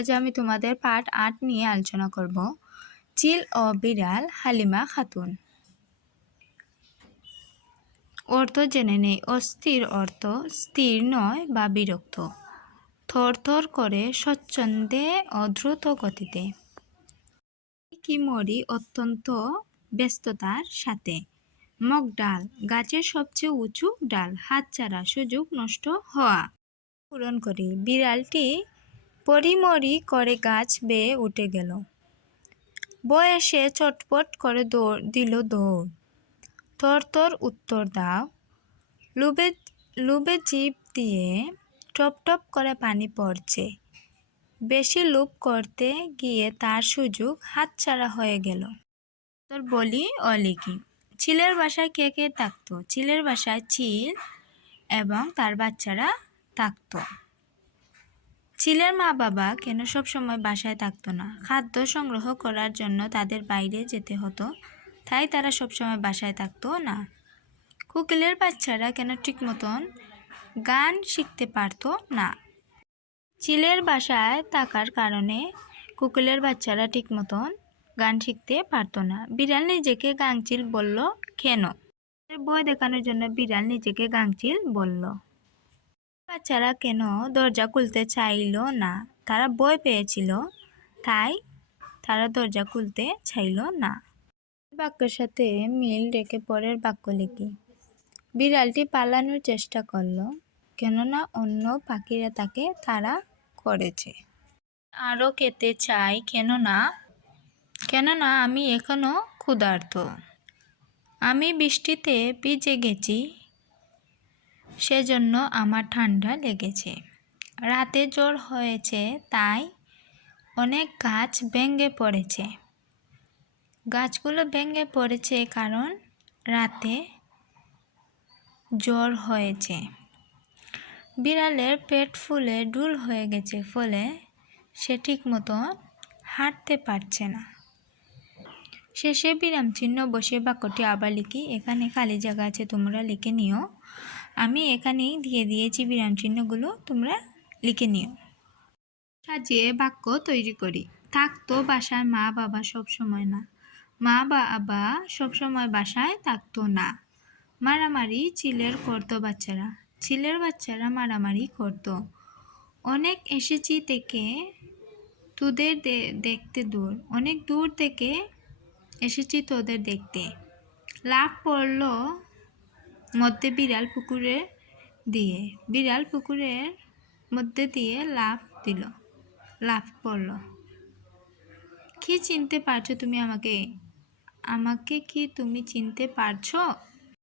আজ আমি তোমাদের পাঠ ৮ নিয়ে আলোচনা করব। চিল ও বিড়াল, হালিমা খাতুন। অর্থ জেনে নেই। অস্থির অর্থ স্থির নয় বা বিরক্ত। থরথর করে স্বচ্ছন্দে ও দ্রুত গতিতে। কিমরি অত্যন্ত ব্যস্ততার সাথে। মগ ডাল গাছের সবচেয়ে উঁচু ডাল। হাতছাড়া সুযোগ নষ্ট হওয়া। পূরণ করি। বিড়ালটি পরিমরি করে গাছ বেয়ে উঠে গেল। বয়সে চটপট করে দিল দৌড়। তর উত্তর দাও। লুবে জিভ দিয়ে টপ টপ করে পানি পড়ছে। বেশি লোভ করতে গিয়ে তার সুযোগ হাতছাড়া হয়ে গেল। তোর বলি ও লিখি। চিলের বাসায় কে কে থাকতো? চিলের বাসায় চিল এবং তার বাচ্চারা থাকতো। চিলের মা বাবা কেন সবসময় বাসায় থাকতো না? খাদ্য সংগ্রহ করার জন্য তাদের বাইরে যেতে হতো, তাই তারা সবসময় বাসায় থাকতো না। কোকিলের বাচ্চারা কেন ঠিক মতন গান শিখতে পারতো না? চিলের বাসায় থাকার কারণে কোকিলের বাচ্চারা ঠিক মতন গান শিখতে পারতো না। বিড়াল নিজেকে গাংচিল বলল কেন? ভয় দেখানোর জন্য বিড়াল নিজেকে গাংচিল বলল। বাচ্চারা কেন দরজা খুলতে চাইল না? তারা ভয় পেয়েছিল, তাই তারা দরজা খুলতে চাইল না। বাক্যের সাথে মিল রেখে পরের বাক্য লিখি। বিড়ালটি পালানোর চেষ্টা করলো, কেননা অন্য পাখিরা তাকে তাড়া করেছে। আরও খেতে চাই, কেননা আমি এখনো ক্ষুধার্ত। আমি বৃষ্টিতে ভিজে গেছি, সেজন্য আমার ঠান্ডা লেগেছে। রাতে জ্বর হয়েছে, তাই অনেক গাছ ভেঙে পড়েছে। গাছগুলো ভেঙে পড়েছে কারণ রাতে জ্বর হয়েছে। বিড়ালের পেট ফুলে ঢুল হয়ে গেছে, ফলে সে ঠিক মতো হাঁটতে পারছে না। শেষে বিরাম চিহ্ন বসে বাক্যটি আবার লিখি। এখানে খালি জায়গা আছে, তোমরা লিখে নিও। আমি এখানেই দিয়ে দিয়েছি বিরাম চিহ্নগুলো, তোমরা লিখে নিও। সাজিয়ে বাক্য তৈরি করি। থাকতো বাসায় মা বাবা সবসময় না। মা বাবা সবসময় বাসায় থাকতো না। মারামারি চিলের করতো বাচ্চারা। চিলের বাচ্চারা মারামারি করতো। অনেক এসেছি থেকে তোদের দেখতে দূর। অনেক দূর থেকে এসেছি তোদের দেখতে। লাফ পড়ল মধ্যে বিড়াল পুকুরে দিয়ে। বিড়াল পুকুরের মধ্যে দিয়ে লাফ পড়ল। কি চিনতে পারছো তুমি আমাকে? আমাকে কি তুমি চিনতে পারছো?